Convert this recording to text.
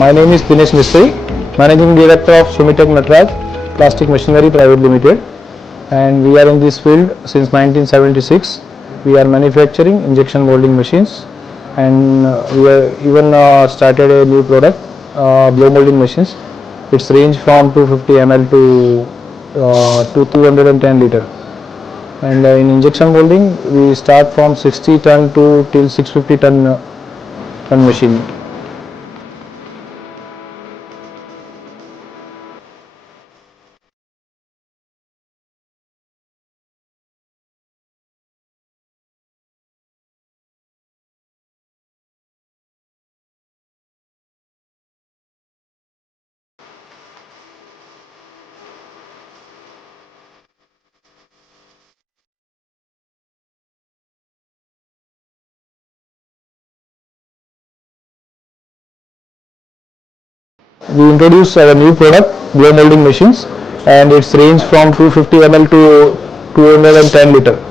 My name is Dinesh Mistry, Managing Director of Sumitek Plastic Machinery Private Limited, and we are in this field since 1976. We are manufacturing injection molding machines, and we have even started a new product, blow molding machines. It's range from 250 ml to 210 liter. And in injection molding, we start from 60 ton to till 650 ton machine. We introduce our new product, blow molding machines, and its range from 250 ml to 210 liter.